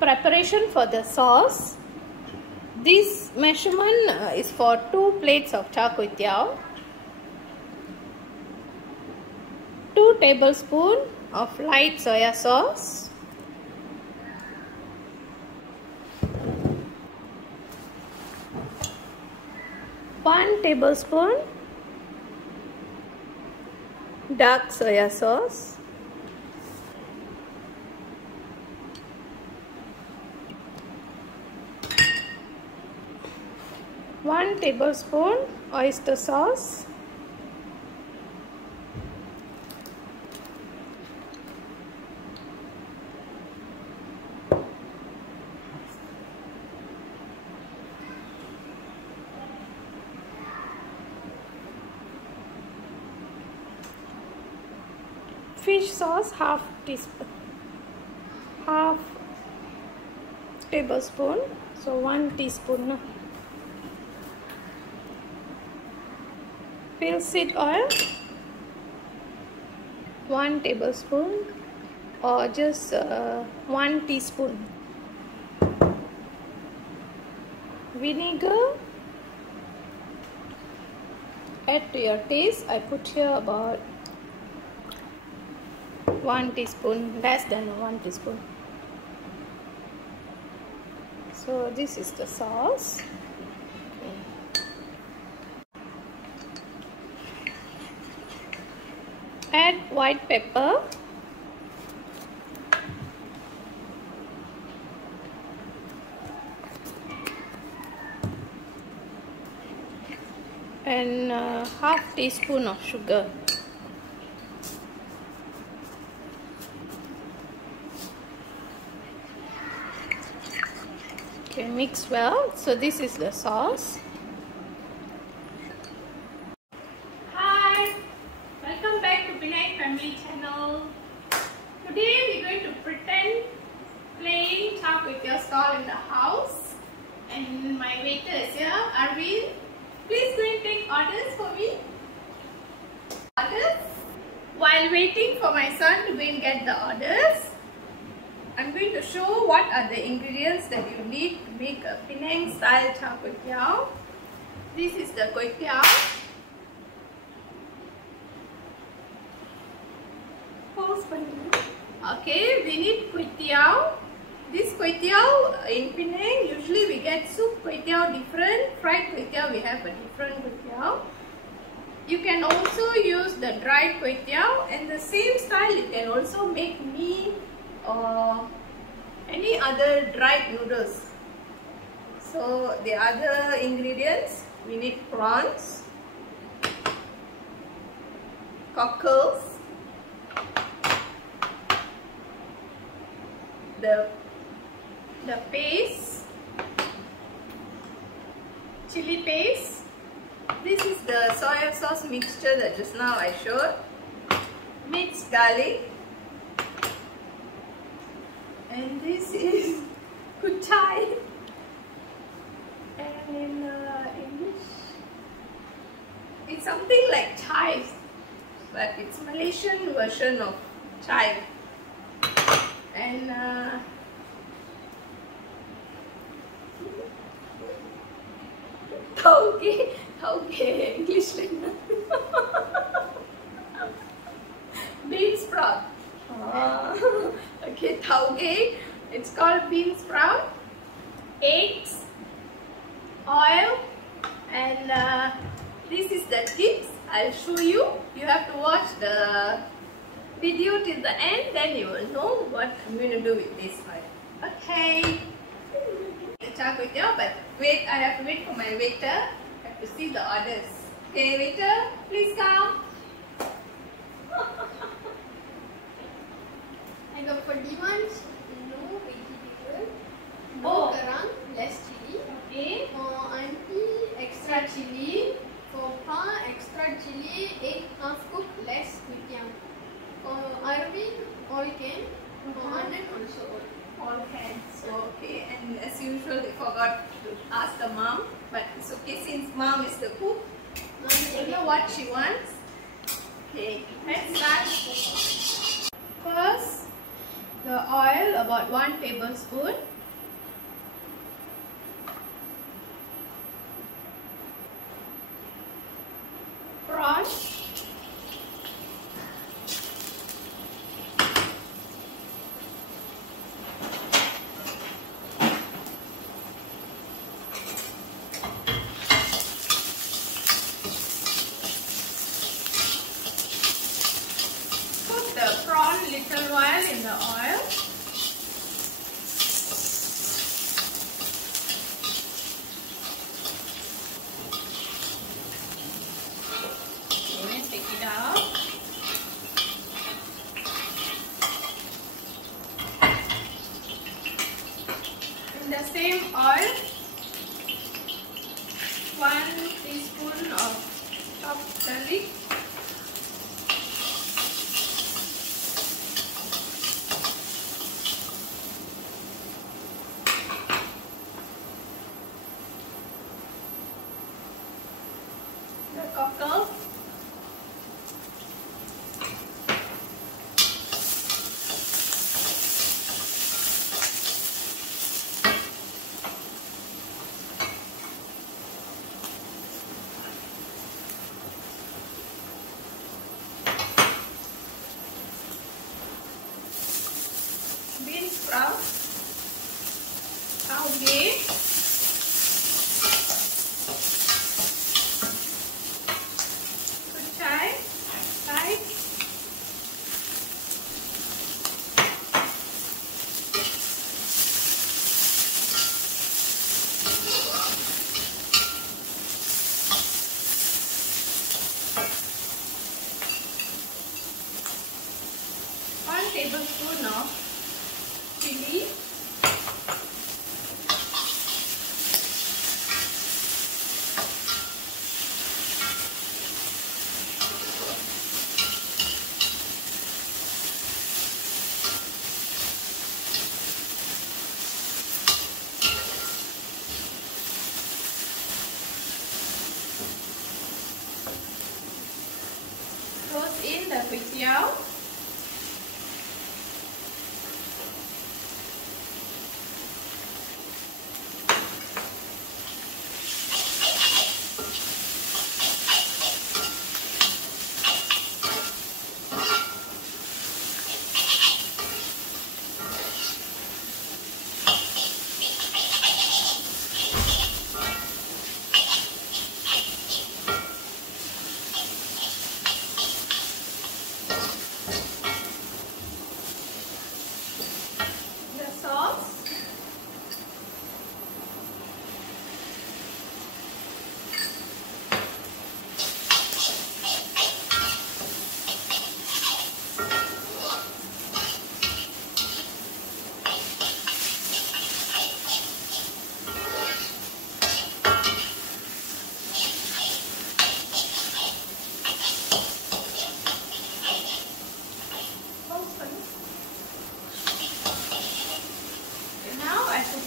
Preparation for the sauce. This measurement is for 2 plates of char kway teow. 2 tablespoons of light soya sauce. 1 tablespoon dark soya sauce. 1 tablespoon oyster sauce. 1 fish sauce, half tablespoon, so 1 teaspoon. Seed oil, 1 tablespoon or just 1 teaspoon. Vinegar, add to your taste. I put here about 1 teaspoon, less than 1 teaspoon. So this is the sauce. Add white pepper, and half teaspoon of sugar. Okay, mix well. So this is the sauce. Channel. Today we're going to pretend playing char kway teow stall in the house, and my waiter is here, Arvind. Please go and take orders for me. Orders. While waiting for my son to go and get the orders, I'm going to show what are the ingredients that you need to make a Penang style char kway teow. This is the kway teow. Okay, we need kway teow. This kway teow in Penang, usually we get soup kway teow different, fried kway teow we have a different kway teow. You can also use the dried kway teow, and the same style you can also make mee or any other dried noodles. So the other ingredients, we need prawns, cockles, the paste, chili paste. This is the soya sauce mixture that just now I showed. Mixed garlic, and this is kuchai, and in English it's something like chive, but it's Malaysian version of chive. And tauge, English language. Bean sprout. Okay, tauge. It's called bean sprout. Eggs, oil, and this is the tips. I'll show you. You have to watch the video till the end, then you will know what I'm going to do with this oil. Okay. The char kway teow, but wait, I have to wait for my waiter. I have to see the orders. Okay, waiter, please come. usual, they forgot to ask the mom, but it's okay since mom is the cook. You know what she wants. Okay, let's start. First, the oil, about 1 tablespoon. Prawns. Put the prawn little while in the oil. Take it out. In the same oil, 1 teaspoon of chopped garlic. The cockles. Bean sprouts, koay, Char, rice, one tablespoon of chili, throws in the teow.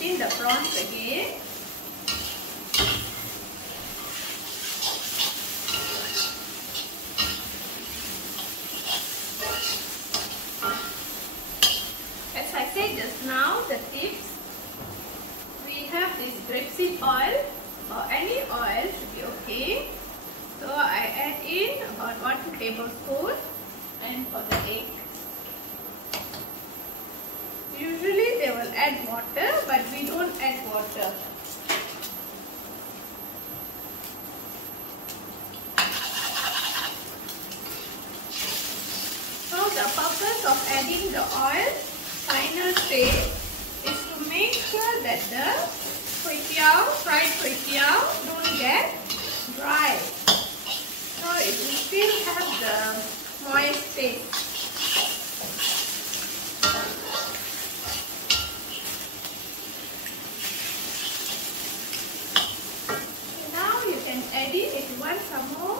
In the prawns again. As I said just now, the tips, we have this grapeseed oil or any oil should be okay. So I add in about 1 tablespoon, and for the egg, usually they will add water, but we don't add water. So the purpose of adding the oil, final stage, is to make sure that the fried koay teow don't get dry. So it will still have the moist taste. Add in, if you want some more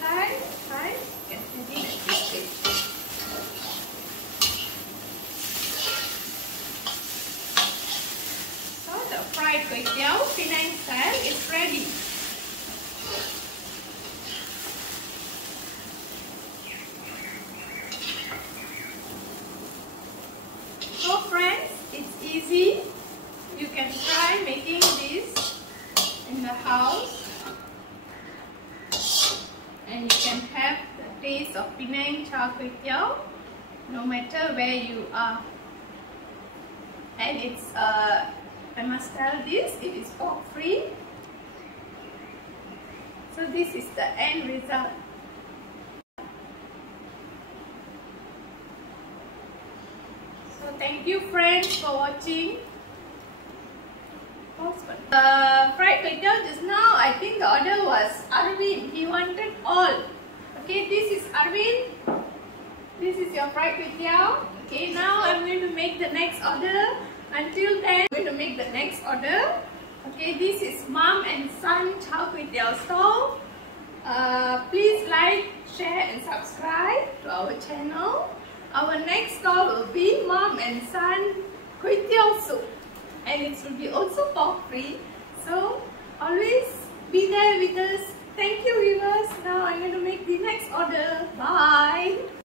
Char, you can add in at this stage. So the fried koay teow, Penang style, is ready. So friends, it's easy. You can try making this in the house, and you can have the taste of Penang char kway teow no matter where you are. And it's I must tell this, it is pork free. So this is the end result. So thank you friends for watching. Fried kway teow just now, I think the order was Arvind. He wanted all. Okay, this is Arvind. This is your fried kway teow. Okay, now I'm going to make the next order. Until then, I'm going to make the next order. Okay, this is Mom and Son char kway teow stall. Please like, share and subscribe to our channel. Our next stall will be Mom and Son kway teow soup. And it will be also pork free. So always be there with us. Thank you viewers. Now I'm going to make the next order. Bye.